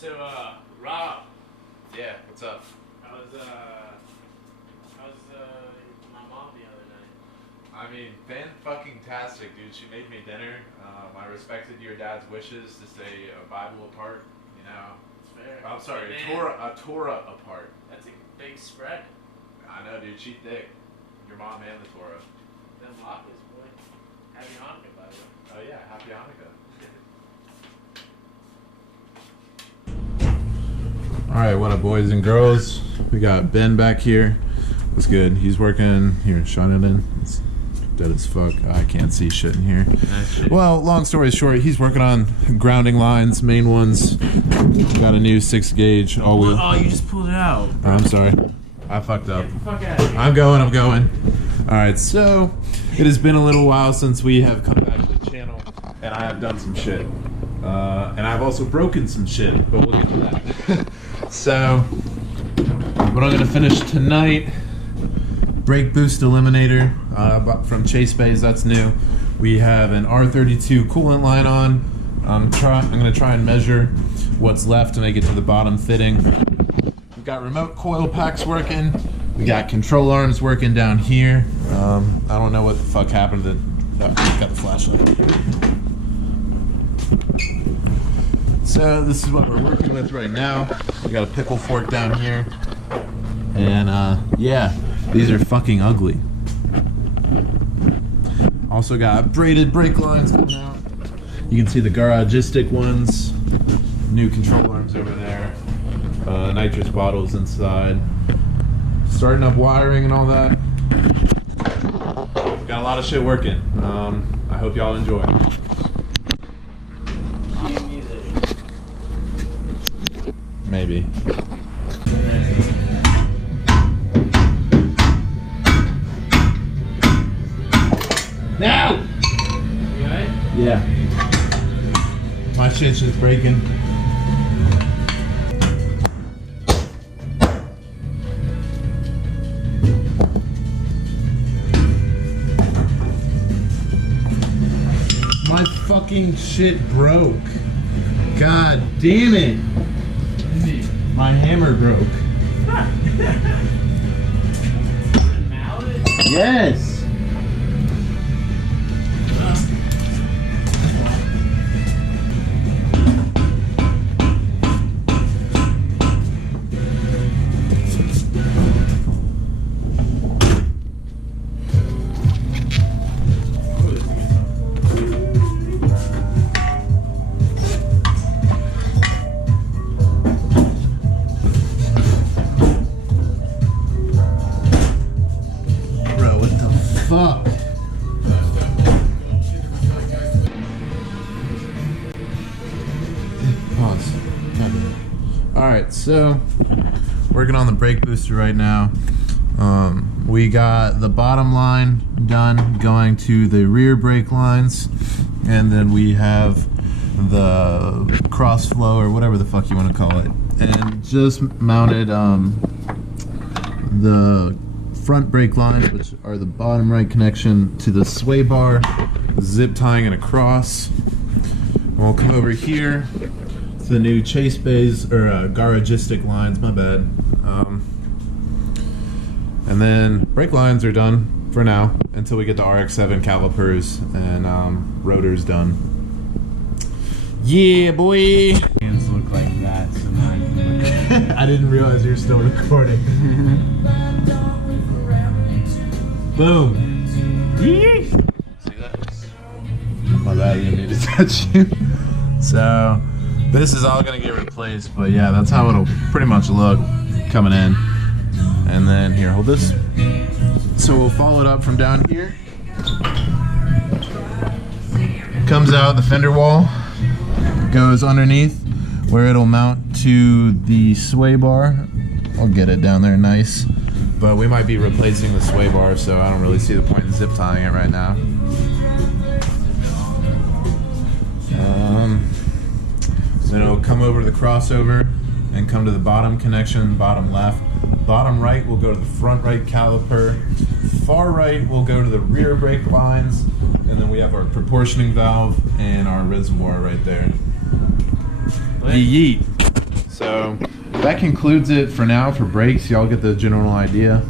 So, Rob. Yeah, what's up? How's my mom the other night? I mean, fan-fucking-tastic, dude. She made me dinner. I respected your dad's wishes to stay a Bible apart, you know. It's fair. I'm sorry, Hey, a Torah apart. That's a big spread. I know, dude. She thick. Your mom and the Torah. Them latkes, boy. Happy Hanukkah, by the way. Oh yeah, happy Hanukkah. Alright, what up, boys and girls? We got Ben back here. What's good? He's working here, shine it in. It's dead as fuck. I can't see shit in here. Well, long story short, he's working on grounding lines, main ones. Got a new 6-gauge all wheel. Oh, you just pulled it out. Oh, I'm sorry. I fucked up. Get the fuck out of here. I'm going. Alright, so it has been a little while since we have come back to the channel, and I have done some shit. And I've also broken some shit, but we'll get to that. So, what I'm going to finish tonight, brake boost eliminator from Chase Bays, that's new. We have an R32 coolant line on. I'm going to try and measure what's left to make it to the bottom fitting. We've got remote coil packs working. We got control arms working down here. I don't know what the fuck happened to got the flashlight. So this is what we're working with right now. We got a pickle fork down here. And yeah, these are fucking ugly. Also got braided brake lines coming out. You can see the Garagistic ones. New control arms over there. Nitrous bottles inside. Starting up wiring and all that. Got a lot of shit working. I hope y'all enjoy. Maybe. No! You alright? Yeah. My shit's just breaking. My fucking shit broke. God damn it. My hammer broke. Yes. Fuck. Pause. Alright, so working on the brake booster right now. We got the bottom line done going to the rear brake lines, and then we have the cross flow or whatever the fuck you want to call it, and just mounted the front brake lines, which are the bottom right connection to the sway bar, zip tying it across. And we'll come over here to the new Chase Bays, or Garagistic lines, my bad. And then brake lines are done for now until we get the RX-7 calipers and rotors done. Yeah, boy! Hands look like that, so now I can look at it. I didn't realize you're still recording. Boom! See that? My bad, I didn't need to touch you. So, this is all gonna get replaced, but yeah, that's how it'll pretty much look coming in. And then, here, hold this. So we'll follow it up from down here. Comes out the fender wall, goes underneath where it'll mount to the sway bar. I'll get it down there nice. But we might be replacing the sway bar, so I don't really see the point in zip tying it right now. Then it'll come over to the crossover and come to the bottom connection, bottom left. Bottom right will go to the front right caliper. Far right will go to the rear brake lines. And then we have our proportioning valve and our reservoir right there. Yeet. So that concludes it for now for brakes. Y'all get the general idea.